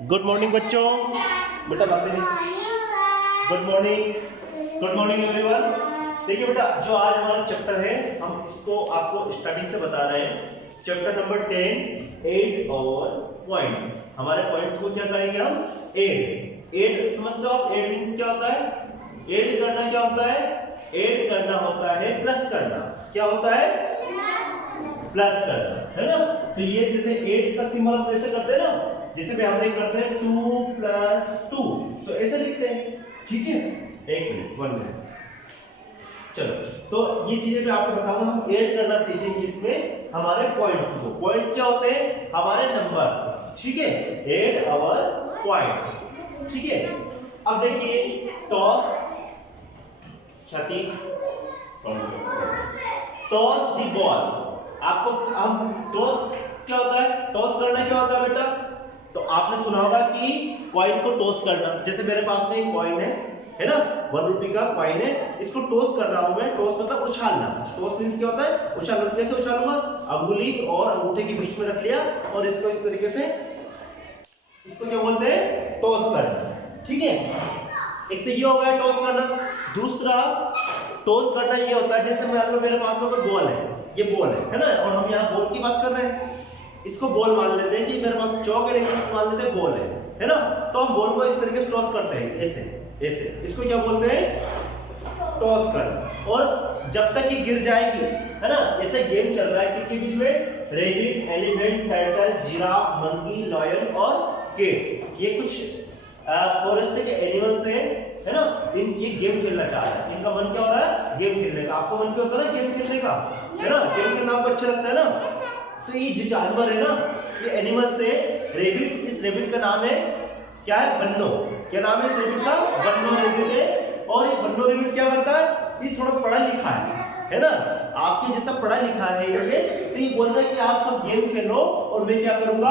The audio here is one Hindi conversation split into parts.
गुड मॉर्निंग बच्चों। बेटा बातें नहीं। Good morning everyone. देखिए बेटा, जो आज हमारा चैप्टर है हम इसको आपको स्टार्टिंग से बता रहे हैं। चैप्टर नंबर 10 एड और पॉइंट्स। हमारे पॉइंट्स को क्या करेंगे हम? एड समझते हो आप? एड मींस क्या होता है? एड करना क्या होता है? एड करना होता है प्लस करना। क्या होता है? प्लस करना, है ना। तो ये जैसे एड का सिंबल हम जैसे करते हैं ना, जिसे भी हम नहीं करते हैं 2 + 2, तो ऐसे लिखते हैं। ठीक है, एक मिनट, 1 मिनट। चलो, तो ये चीजें मैं आपको बताऊंगा। हम ऐड करना सीखेंगे इसमें हमारे पॉइंट्स को। पॉइंट्स क्या होते हैं? हमारे नंबर्स। ठीक है, ऐड आवर पॉइंट्स। ठीक है, अब देखिए टॉस छाती टॉस द बॉल। आपको हम टॉस क्या होता है? टॉस करना क्या होता है बेटा? तो आपने सुना होगा कि कॉइन को टॉस करना। जैसे मेरे पास में एक कॉइन है ना, 1 रुपए का कॉइन है, इसको टॉस कर रहा हूं मैं। टॉस मतलब उछालना। टॉस मींस क्या होता है? उछालना। कैसे उछालूंगा? अंगुली और अंगूठे के बीच में रख लिया और इसको इस तरीके से, इसको क्या बोलते हैं? टॉस करना। ठीक है, एक तो ये हो गया टॉस करना। दूसरा टॉस करना ये होता है, जैसे मान लो मेरे पास में कोई बॉल है, ये बॉल है ना, और हम यहाँ बॉल की बात कर रहे हैं। इसको बॉल मान लेते हैं कि मेरे पास चौक है, लेकिन इसको मान लेते हैं बॉल है ना। तो हम बॉल को इस तरीके से टॉस करते हैं, ऐसे ऐसे। इसको क्या बोलते हैं? टॉस करना। और जब तक ये गिर जाएगी, है ना, ऐसे गेम चल रहा है किसके बीच में? Rabbit, elephant, turtle, giraffe, monkey, lion और कैट। ये कुछ फॉरेस्ट के एनिमल्स है ना। ये गेम खेलना चाह रहा है। इनका मन क्या हो रहा है? गेम खेलने का। आपको मन क्या होता है ना? गेम खेलने का, है ना। गेम खेलना आपको अच्छा लगता है ना। तो ये जो जानवर है ना, ये एनिमल्स है। रेबिट, इस रेबिट का नाम है क्या है? बन्नो। क्या नाम है इस रेबिट का? बन्नो रेबिट है। और ये बन्नो रेबिट क्या करता है? ये थोड़ा पढ़ा लिखा है ना। आपके जैसा पढ़ा लिखा है ये। तो ये बोल रहा है कि आप सब गेम खेलो और मैं क्या करूंगा?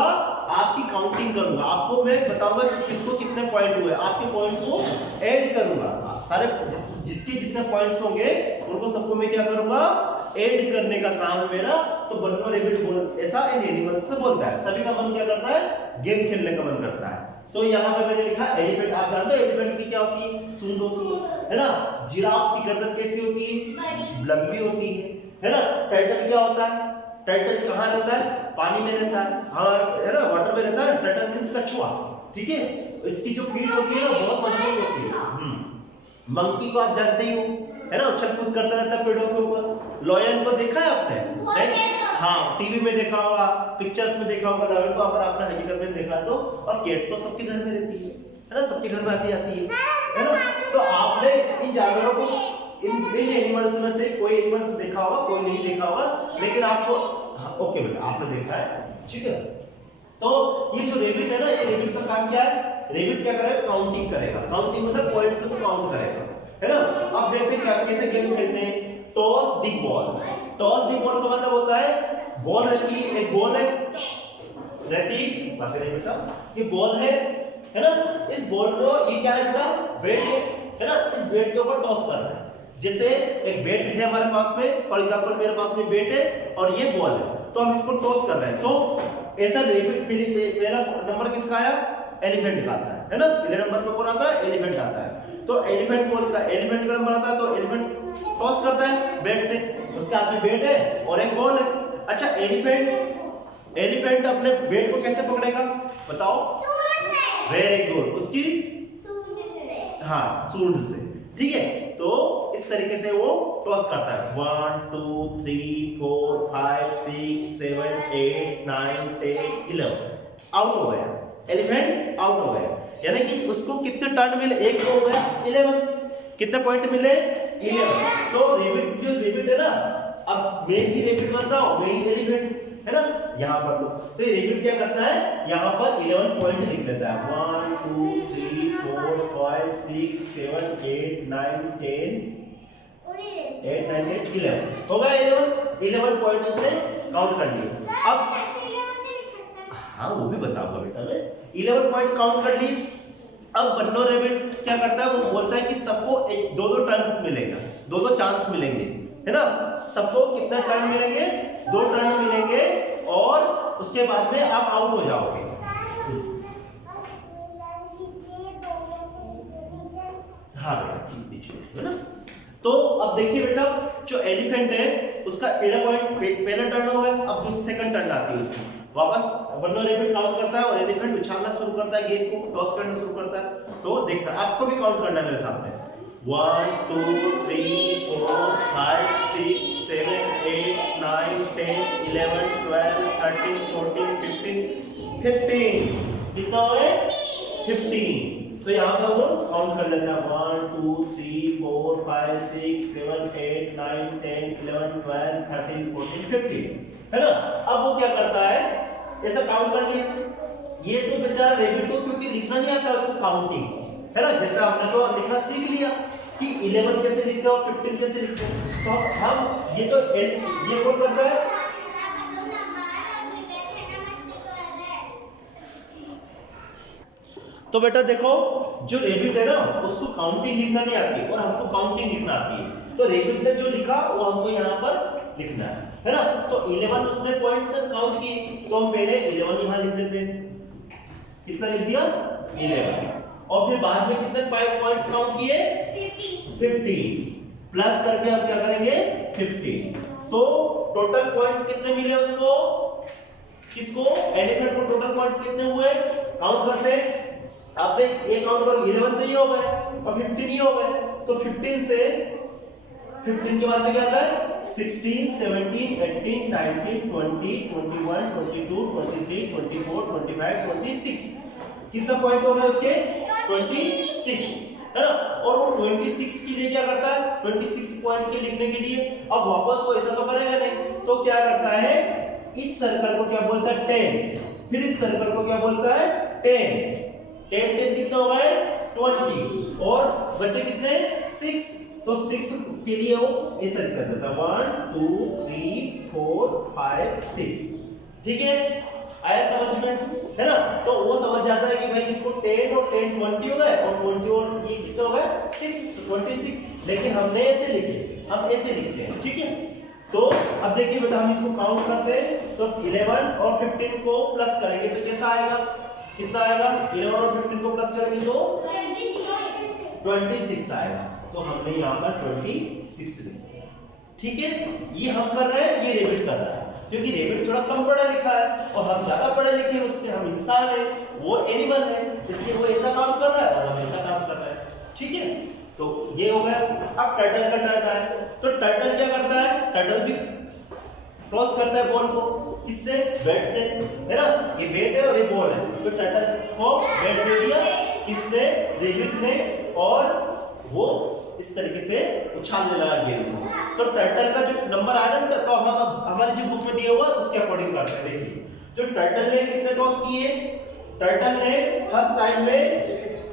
आपकी काउंटिंग करूंगा। आपको मैं बताऊंगा कि किसको कितने पॉइंट हुए। आपके पॉइंट्स को ऐड करूंगा। सारे जिसके जितने पॉइंट्स होंगे उनको सबको मैं क्या करूंगा? ऐड करने का काम मेरा। तो बन्नो रेबिट बोल ऐसा इन एनिमल्स से बोलता है। सभी का मन क्या करता है? गेम खेलने का मन करता है। तो यहाँ पे मैंने लिखा एलिफेंट। आप जानते हो एलिफेंट की क्या होती है? सूंड होती है ना। जिराफ की गर्दन कैसी होती है? लंबी होती है ना। टर्टल क्या होता है? टर्टल कहाँ रहता है? पानी में रहता है, हाँ, है ना, वाटर में रहता है। टर्टल मींस कछुआ। ठीक है, इसकी जो पीठ होती है ना, बहुत मजबूत होती है। मंकी को आप जानते ही हो, है ना, उछल कूद करता रहता है पेड़ों के ऊपर। लॉयन को देखा है आपने? नहीं? हाँ, टीवी में देखा होगा, पिक्चर्स में देखा होगा लॉयन को, अगर आपने हकीकत में देखा तो। और कैट तो सबके घर में रहती है ना, सबके घर में आती जाती है ना। तो आपने इन जानवरों को, इन एनिमल्स में से कोई एनिमल्स देखा होगा, कोई नहीं देखा होगा, लेकिन आपको, हाँ, ओके बेटा, आपने देखा है। ठीक है, तो ये जो रेबिट है ना, ये रेबिट का काम क्या है? रेबिट क्या करेगा? काउंटिंग करेगा। काउंटिंग मतलब पॉइंट्स को काउंट करेगा, है ना। अब देखते हैं क्या कैसे गेम खेलते हैं। Toss the ball. Toss the ball का मतलब होता है, बॉल रहती है, एक बॉल है रहती, बात करें बेटा, ये बॉल है ना। इस बॉल को, ये क्या है बेटा? बैट है ना। इस बैट के ऊपर टॉस करना है। जैसे एक बैट है हमारे पास में, फॉर एग्जांपल मेरे पास में बैट है और ये बॉल है, तो हम इसको टॉस कर रहे हैं। तो ऐसा रेबिट, पहला नंबर किसका आया? एलिफेंट का आता है ना। पहले नंबर पे कौन आता है? एलिफेंट आता है। तो एलिफेंट बोलता है, एलिफेंट का नंबर आता है, तो एलिफेंट टॉस करता है बैट से। उसके हाथ में बैट है और एक बॉल है। अच्छा, एलिफेंट अपने बैट को कैसे पकड़ेगा बताओ? वेरी गुड, उसकी हाँ, सूंड से। ठीक है, तो इस तरीके से वो टॉस करता है। 1 2 3 4 5 6 7 8 9 10 11 आउट हो गया। एलिफेंट आउट हो गया, यानी कि उसको कितने टर्न मिले? एक हो गया 11। कितने पॉइंट मिले? 11। तो रेबिट, जो रेबिट है ना, अब मैं ही रेबिट बन रहा हूं, मैं ही एलिफेंट, है ना। यहाँ पर तो ये रेबिट क्या करता है? यहाँ पर 11 पॉइंट लिख लेता है। 1 2 3 4 5 6 7 8 9 10 8 9 10 11 हो गया। 11 पॉइंट उसने काउंट कर लिए। अब हाँ, वो भी बताऊंगा बेटा मैं। 11 पॉइंट काउंट कर लिए। अब बन्नो रेबिट क्या करता है? वो बोलता है कि सबको एक दो टर्न मिलेगा, दो चांस मिलेंगे, है ना। सबको कितना टर्न मिलेंगे? 2 टर्न मिलेंगे, और उसके बाद में आप आउट हो जाओगे। है ना। तो अब देखिए बेटा, जो एलिफेंट है उसका पहला टर्न हो गया, अब जो सेकंड टर्न आती है उसकी वापस वल्नरेबिलिटी काउंट करता है और एलिफेंट उछालना शुरू करता है, गेंद को टॉस करना शुरू करता है। तो देखना, आपको भी काउंट करना है मेरे साथ में। 1 2 3 4 5 6 7 8 9 10 11 12 13 14 15 15 कितना हो गए 15। तो यहाँ पर वो काउंट कर लेते हैं 1 2 3 4 5 6 7 8 9 10 11 12 13 14 15 है ना। अब वो क्या करता है, ऐसा काउंट कर लिया, ये तो बेचारा रेबिट को क्योंकि लिखना नहीं आता उसको काउंटिंग, है ना। जैसे हमने तो लिखना सीख लिया कि 11 कैसे लिखते हैं और 15 कैसे लिखते हैं, तो हम ये कौन करता है। तो बेटा देखो, जो रेबिट है ना उसको काउंटिंग लिखना नहीं आती और हमको काउंटिंग लिखना आती है। तो रेबिट ने जो लिखा वो हमको यहाँ पर लिखना है ना। तो 11 उसने पॉइंट्स काउंट किए, तो हम पहले 11 यहाँ लिख देते हैं। कितना लिख दिया 11, और फिर बाद में कितने 5 पॉइंट्स काउंट किए 50 प्लस करके हम क्या करेंगे 50। तो टोटल पॉइंट्स कितने मिले उसको, किसको, एलिफेंट को टोटल पॉइंट्स कितने हुए काउंट करते हैं। आपने ये काउंट करो 11 तो ये हो गए और 15 ये हो गए, तो 15 से 15 के बाद में क्या आता है 16 17 18 19 20 21 22 23 24 25 26 कितना पॉइंट हो गए उसके 26, है ना। और वो 26 के लिए क्या करता है, 26 पॉइंट के लिखने के लिए अब वापस वो ऐसा तो करेगा नहीं, तो क्या करता है, इस सर्कल को क्या बोलता है 10, फिर इस सर्कल को क्या बोलता है 10 कितना हो गए 20 और बचे कितने 6, तो 6 के लिए वो ऐसा लिख देता है 1 2 3 4 5 6, ठीक है। आया समझ में, है ना। तो वो समझ जाता है कि भाई इसको 10 और 10 20 हो गए और 20 और ये कितना हो गए 6 26, लेकिन हमने ऐसे लिखे, हम ऐसे लिखते हैं, ठीक है। तो अब देखिए बेटा, हम इसको काउंट करते हैं, तो 11 और 15 को प्लस करेंगे तो कैसा आएगा, कितना आएगा 11 और 15 को प्लस करेंगे तो 26 आएगा। तो हमने यहाँ पर 26 लिख दिया, ठीक है। ये हम कर रहे हैं, ये रेबिट कर रहा है, क्योंकि रेबिट थोड़ा कम पढ़ा लिखा है और हम ज्यादा पढ़े लिखे हैं उससे, हम इंसान है वो एनिमल है, इसलिए वो ऐसा काम कर रहा है और हम ऐसा काम कर रहे हैं, ठीक है। तो ये हो गया। अब टर्टल का टर्न है, तो टर्टल क्या करता है, टर्टल भी टॉस करता है बॉल को, किससे, बैट से, है ना। ये बैट है और ये बॉल है, तो टर्टल को बैट दे दिया किसने, रेबिट ने, और वो इस तरीके से उछालने लगा गेंद को। तो टर्टल का जो नंबर आया ना, तो हम हमारी जो बुक में दिया हुआ उसके अकॉर्डिंग करते हैं। देखिए, जो टर्टल ने कितने टॉस किए, टर्टल ने फर्स्ट टाइम में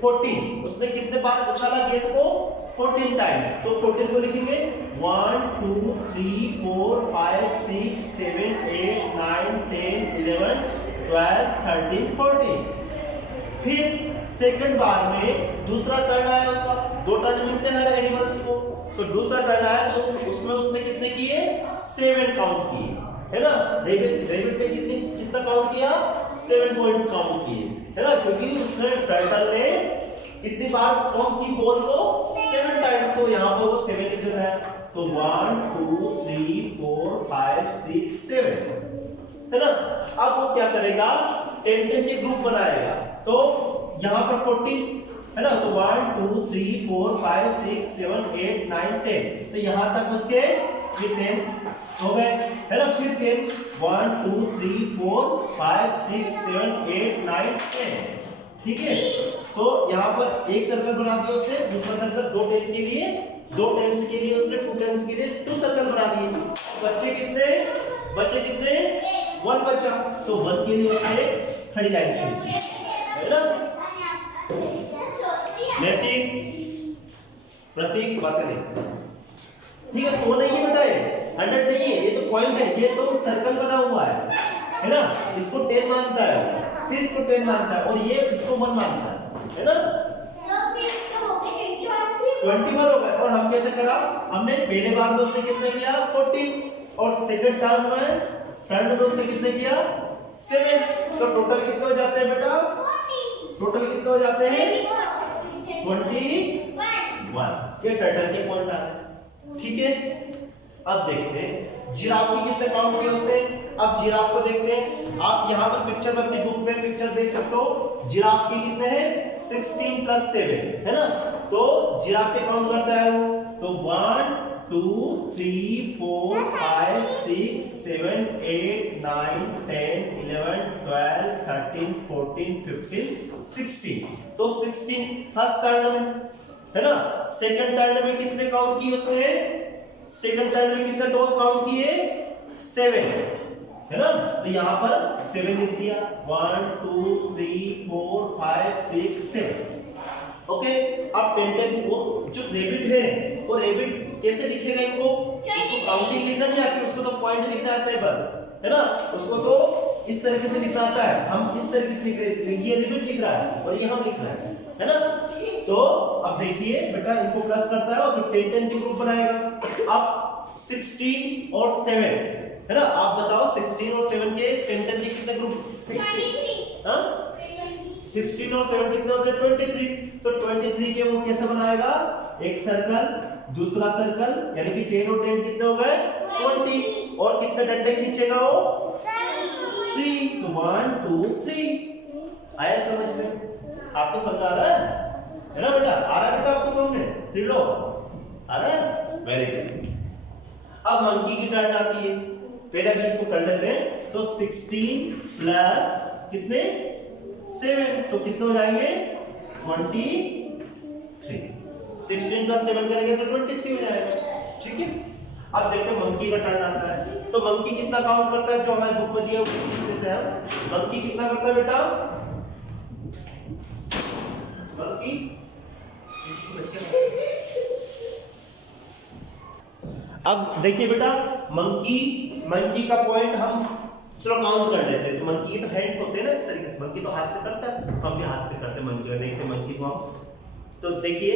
14, उसने कितने बार उछाला गेंद को 14 टाइम्स, तो 14 को लिखेंगे 1 2 3 4 5 6 7 8 9 10 11 12 13 14। फिर सेकंड बार में दूसरा टर्न आया उसका, 2 टर्न मिलते हैं हर एनिमल्स को, तो दूसरा टर्न आया तो उसमें उसने कितने किए 7 काउंट किए, है ना। रेबिट ने कितना काउंट किया 7 पॉइंट्स काउंट किए, है ना, क्योंकि उसने टर्टल ने कितनी बार टॉस की बॉल को 7 टाइम, तो यहाँ पर वो 7 लिख देता है, तो 1 2 3 4 5 6 7, है ना। अब वो क्या करेगा 10 के ग्रुप बनाएगा, तो यहाँ पर 14, है ना, तो 1 2 3 4 5 6 7 8 9 10, तो यहाँ तक उसके ये 10 हो गए, है ना। फिर 10 1 2 3 4 5 6 7 8 9 10, ठीक है। तो यहाँ पर एक सर्कल बना दिया उसने, दूसरा सर्कल 2 10 के लिए, 2 10 के लिए उसने 2 10 के लिए 2 सर्कल बना दिए। बच्चे कितने 1 बचा, तो 1 के लिए उसने खड़ी लाइन खींची, है ना। नैतिक प्रतीक बातें नहीं, ठीक है। 100 नहीं है बेटा, ये 100 नहीं है, ये तो पॉइंट है, ये तो सर्कल बना हुआ है ना। इसको 10 मानता है, फिर इसको 10 मानता है, और ये इसको 1 मानता है ना। 21 हो गए, और हम कैसे करा, हमने पहले बार में उसने कितने किया 14, और सेकंड टर्म में उसने कितने किया 7, तो टोटल कितने हो जाते हैं बेटा, टोटल कितने हो जाते हैं 21, 1। ये टर्टल के पॉइंट आ रहे, ठीक है। अब देखते हैं जिराफ के कितने काउंट किए उसने। अब जिराफ को देखते हैं, आप यहाँ पर पिक्चर में अपनी बुक में पिक्चर देख सकते हो। जिराफ के कितने हैं 16 + 7 है ना, तो जिराफ के काउंट करता है वो, तो 1 2 3 4 5 6 7 8 9 10 11 12 13 14 15 16, तो 16 फर्स्ट टर्न में है ना। सेकंड टर्न में कितने काउंट किए उसने, सेकंड टर्न में कितने टॉस काउंट किए 7 है ना, तो यहाँ पर 7 लिख दिया 1 2 3 4 5 6 7। ओके, अब 10 वो जो रेबिट है वो रेबिट कैसे लिखेगा, इनको उसको काउंटिंग लिखना नहीं आती, उसको तो पॉइंट लिखना आता है बस, है ना। उसको तो इस तरीके से लिखना आता है, हम इस तरीके से लिख रहे हैं, ये रेबिट लिख रहा है और ये हम लिख रहे हैं, है ना। तो अब देखिए बेटा, इनको प्लस करता है और तो 10 के ग्रुप बनाएगा। अब 16 और 7 है ना, आप बताओ 16 और 7 के 10 के कितने ग्रुप, 16 और 7 कितने होते हैं 23, तो 23 के वो कैसे बनाएगा, एक सर्कल दूसरा सर्कल, यानी कि 10 और 10 कितने हो गए 20, और कितने डंडे खींचेगा वो 3, तो 1 2 3। आया समझ में, आपको समझ आ रहा है ना बेटा, आ रहा है बेटा आपको समझ में, त्रिलो आ रहा है, वेरी गुड। अब मंकी की टर्न आती है, पहले अभी इसको कर लेते हैं, तो 16 प्लस कितने 7, तो कितने हो जाएंगे 23, 16 प्लस 7 करेंगे तो 23 हो जाएगा, ठीक है। अब देखते हैं मंकी का टर्न आता है, तो मंकी कितना काउंट करता है, जो हमारी बुक में दिया है देते हैं। मंकी कितना करता है बेटा, मंकी अब देखिए बेटा, मंकी का पॉइंट हम चलो काउंट कर लेते हैं। तो मंकी के तो हैंड्स होते हैं ना इस तरीके से, मंकी तो हाथ से करता है, हम भी हाथ से करते हैं मंकी का। देखते हैं मंकी को हम, तो देखिए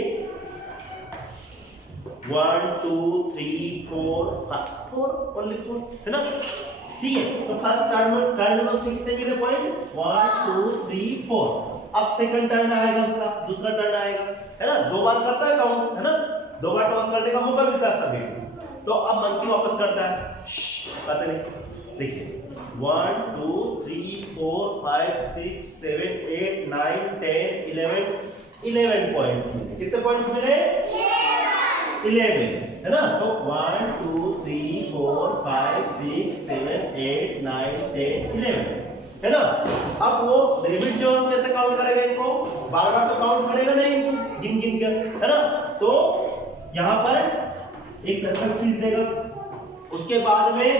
1 2 3 4 4 ओनली 4 है ना, ठीक है। तो फर्स्ट टर्न में उसके कितने मिले पॉइंट 1 2 3 4। अब सेकंड टर्न आएगा उसका, दूसरा टर्न आएगा, है ना, 2 बार करता है काउंट, है ना, 2 बार टॉस करने का मौका मिलता है सभी को। तो अब मंकी वापस करता है, पता नहीं, देखिए 1 2 3 4 5 6 7 8 9 10 11 पॉइंट्स मिले। कितने पॉइंट्स मिले 11, है ना। तो 1 2 3 4 5 6 7 8 9 10 11, है ना। अब वो रेबिट जो हम कैसे काउंट करेगा, इनको बार बार तो काउंट करेगा नहीं, इनको गिन गिन कर, है ना। तो यहाँ पर एक सर्कल खींच देगा, उसके बाद में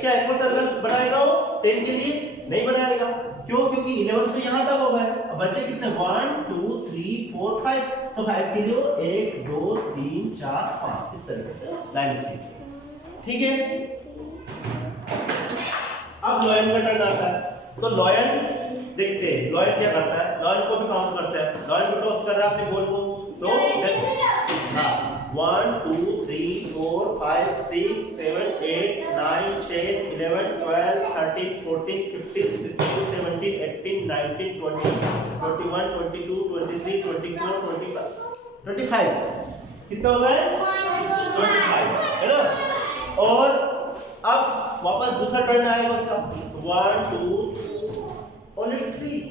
क्या एक और सर्कल बनाएगा वो 10 के लिए, नहीं बनाएगा, क्यों, क्योंकि 11 तो यहाँ तक हो गए। अब बच्चे कितने 1 2 3 4 5, तो 5 के लिए 1 2 3 4 5 इस तरीके से लाइन खींच, ठीक है। अब लॉयन का टर्न आता है, तो लॉयन देखते हैं लॉयन क्या करता है, लॉयन को भी काउंट करता है, लॉयन को टॉस कर रहा है अपने बॉल को, तो देखो हाँ 1 2 3 4 5 6 7 8 9 10 11 12 13 14 15 16 17 18 19 20 21 22 23 24 25 कितना हो गए 25, है ना। और अब वापस दूसरा टर्न आएगा उसका 1 2 ओनली 3,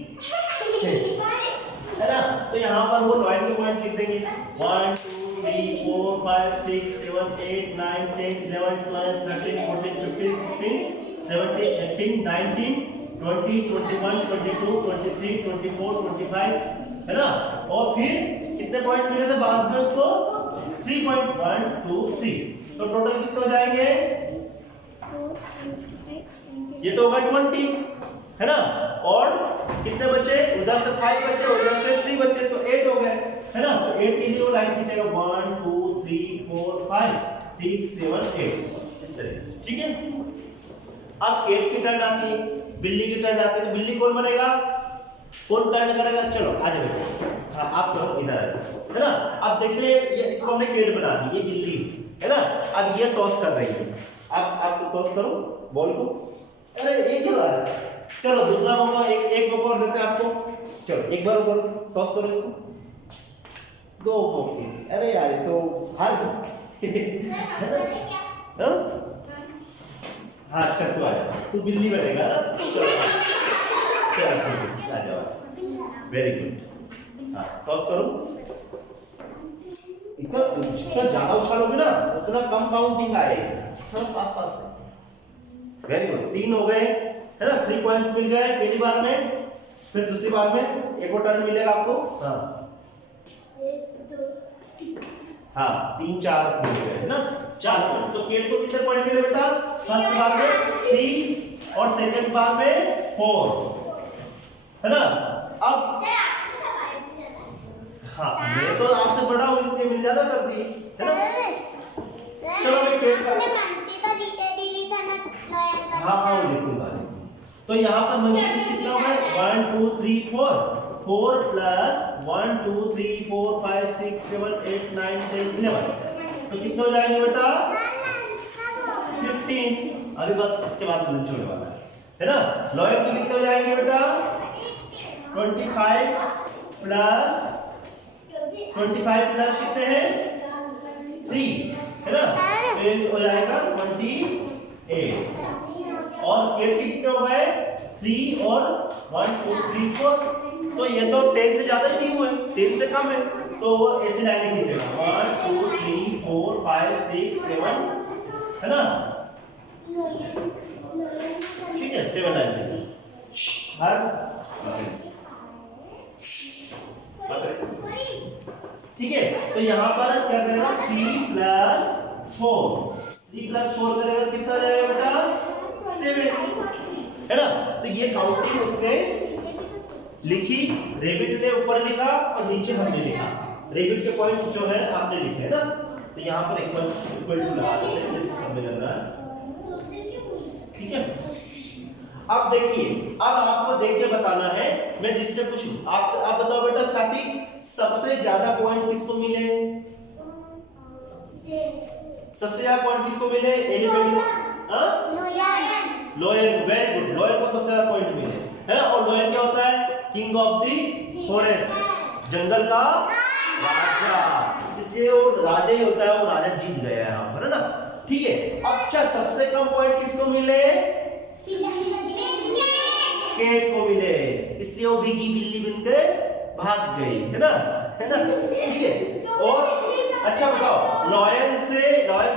है ना। तो यहाँ पर वो लॉयन के पॉइंट लिख देंगे 1 2 3 4 5 6 7 8 9 10 11 12 13 14 15 16 17 18 19 20 21 22 23 24 25, है ना। और फिर कितने पॉइंट मिले थे बाद में उसको 3 पॉइंट 1 2 3, तो टोटल कितने हो जाएंगे, ये तो होगा 20, है ना। और कितने बचे, उधर से 5 बचे, उधर से 3 बचे, तो 8 हो गए, है ना। तो 8 के लिए वो लाइन खींचेगा 1 2 3 4 5 6 7 8 इस तरह से, ठीक है। अब 8 की टर्न आती है, बिल्ली की टर्न आती है, तो बिल्ली कौन बनेगा, कौन टर्न करेगा, चलो आ जाओ, हाँ आप करो, इधर आ जाओ, है ना। अब देखते हैं, ये इसको हमने पेड़ बना दी, ये बिल्ली है ना। अब ये टॉस कर रही है, अब आप टॉस करो बॉल को, अरे एक ही बार, चलो दूसरा मौका, एक मौका और देते हैं आपको, चलो एक बार और टॉस करो इसको, 2 मौके। अरे यार ये तो हार गए है ना? हाँ? हाँ चल तू आ जा, तू बिल्ली बनेगा ना? चल आ जाओ, वेरी गुड। हाँ टॉस करो, इतना जितना ज्यादा उछालोगे ना उतना कम काउंटिंग आएगी, सब पास पास से। वेरी गुड, 3 हो गए है ना? 3 पॉइंट्स मिल गए पहली बार में, फिर दूसरी बार में एक और टर्न मिलेगा आपको। हाँ हाँ 3 4 मिल गए है ना? 4 पॉइंट। तो केट को कितने पॉइंट मिले बेटा? फर्स्ट बार में 3 और सेकंड बार में 4 है ना? अब हाँ मैं तो आपसे बड़ा हूँ इसलिए मैंने ज्यादा कर दी है ना? चलो मैं केट का हाँ हाँ लिखूंगा। तो यहाँ पर मंकी कितना हो गया? 1 2 3 4 4 प्लस 1 2 3 4 5 6 7 8 9 10 11, तो कितने हो जाएंगे बेटा? 15। अभी बस इसके बाद लंच होने वाला है ना? लॉयर के कितने हो जाएंगे बेटा? 25 प्लस कितने हैं? 3 है ना? तो ये हो जाएगा 28। और 8 के कितने हो गए? 3 और 1 2 3 4, तो ये तो 10 से ज्यादा ही नहीं हुए, 10 से कम है, तो ऐसे लाइनें खींचेगा 1 2 3 4 5 6 7 है ना? ठीक है 7 लाइन ठीक है। तो यहाँ पर क्या करेगा? 3 प्लस 4 करेगा कितना जाएगा बेटा? 7 है ना? तो ये काउंटिंग उसने लिखी, रेबिट ने ऊपर लिखा और नीचे हमने लिखा, रेबिट के पॉइंट जो है आपने लिखे है ना? तो यहाँ पर इक्वल टू लगा देते हैं जैसे सब में लग रहा है, ठीक है? अब देखिए, अब आपको देख के बताना है, मैं जिससे पूछूं आपसे, आप बताओ बेटा ख्याति सबसे ज्यादा पॉइंट किसको मिले? सबसे ज्यादा पॉइंट किसको मिले? एलिफेंट, लोयन, वेरी गुड, लोयन को सबसे ज्यादा पॉइंट मिले है। और लोयन क्या होता है? किंग ऑफ द फॉरेस्ट, जंगल का राजा, इसलिए वो राजा ही होता है, वो राजा जीत गया है यहाँ पर है ना? ठीक है। अच्छा सबसे कम पॉइंट किसको मिले? केट को मिले, इसलिए वो भीगी बिल्ली बनके भाग गई है ना? ठीक है। और अच्छा बताओ लॉयन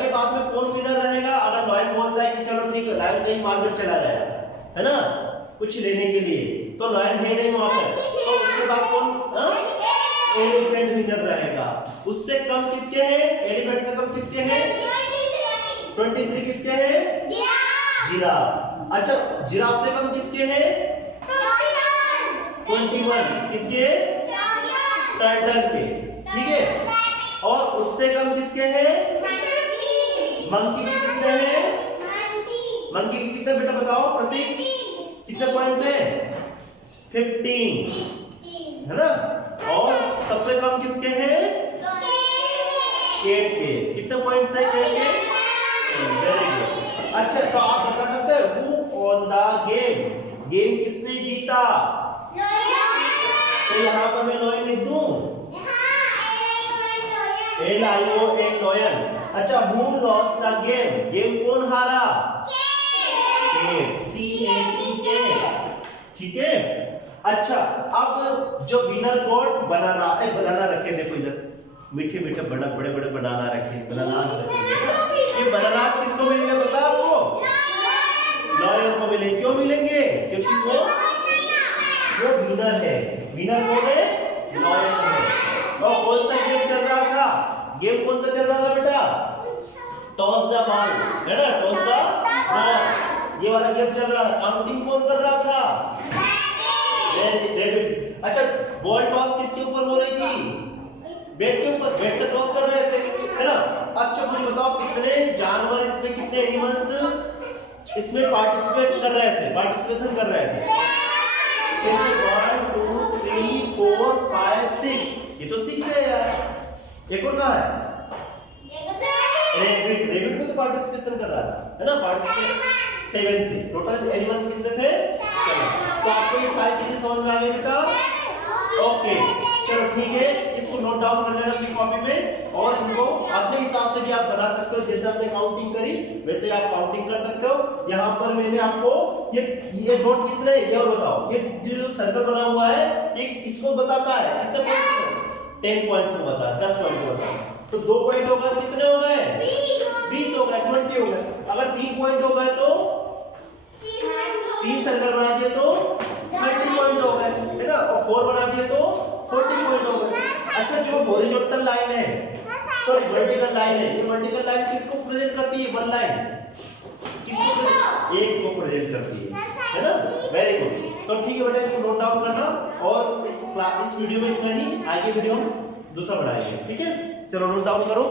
के बाद में कौन विनर रहेगा? अगर लॉयन बोलता है कि चलो ठीक है, लॉयन कहीं मार्केट चला गया है ना कुछ लेने के लिए, तो लॉयन है नहीं वहां पर, तो उसके बाद कौन? एलिफेंट विनर रहेगा। उससे कम किसके हैं? एलिफेंट से कम किसके हैं? 23 किसके हैं? जिराफ। अच्छा जिराफ से कम किसके हैं? 21 किसके? टर्टल के, ठीक है। और उससे कम किसके हैं? मंकी के कितने हैं? मंकी के कितने बेटा बताओ प्रतीक? कितने पॉइंट्स हैं? 15 है ना? और सबसे कम किसके हैं? केट के। कितने पॉइंट्स हैं केट के? Very good. अच्छा तो आप बता सकते हैं हु ऑन द गेम किसने जीता? तो यहाँ पर मैं लॉयन लिख दूं, LION लॉयन। अच्छा हु लॉस्ट द गेम कौन हारा? CAT, ठीक है। अच्छा अब जो विनर कोड बनाना रखे, देखो इधर मीठे मीठे बड़े बड़े बनाना रखे, बनानास रखे। ये बनानास किसको मिलेंगे पता आपको? लॉयन को मिलेंगे। क्यों मिलेंगे? क्योंकि वो विनर है। विनर कौन है? लॉयन है। और कौन सा गेम चल रहा था? गेम कौन सा चल रहा था बेटा? टॉस द बॉल है ना? टॉस द बॉल, ये वाला गेम चल रहा था। काउंटिंग कौन कर रहा था? रेबिट। अच्छा बॉल टॉस किसके ऊपर हो रही थी? बैट के ऊपर, बैट से टॉस कर रहे थे है ना? अच्छा मुझे बताओ कितने जानवर इसमें, कितने एनिमल्स इसमें पार्टिसिपेशन कर रहे थे? 1 2 3 4 5 6, ये तो 6 है यार। एक और कहाँ है? रेबिट में तो पार्टिसिपेशन कर रहा था है ना? पार्टिसिपेट 7 थे। टोटल एनिमल्स कितने थे? 7। तो आपको ये सारी चीजें समझ में आ गई बेटा? ओके चलो ठीक है, इसको नोट डाउन कर लेना कॉपी में और इनको अपने हिसाब से भी आप बना सकते हो। जैसे आपने काउंटिंग करी वैसे आप काउंटिंग कर सकते हो। यहाँ पर मैंने आपको ये डॉट कितने ये और बताओ, ये जो सर्कल बना हुआ है ये इसको बताता है कितने पॉइंट्स में, 10 पॉइंट्स में बताता है, 10 पॉइंट में बताता है। तो 2 पॉइंट हो गए कितने हो गए, 20 हो गए, 20 हो गए। अगर 3 पॉइंट हो गए तो 3 सर्कल बना दिए तो 30 पॉइंट हो गए, है ना, और 4 बना दिए तो 40 पॉइंट हो गए। अच्छा जो हॉरिजॉन्टल लाइन है, सॉरी वर्टिकल लाइन है, ये वर्टिकल लाइन किसको प्रेजेंट करती है, वन लाइन किसको, एक को प्रेजेंट करती है ना। Very good. तो ठीक है बेटा, इसको नोट डाउन करना और इस वीडियो में इतना ही, आगे वीडियो हम दूसरा बनाएंगे, ठीक है। चलो नोट डाउन करो।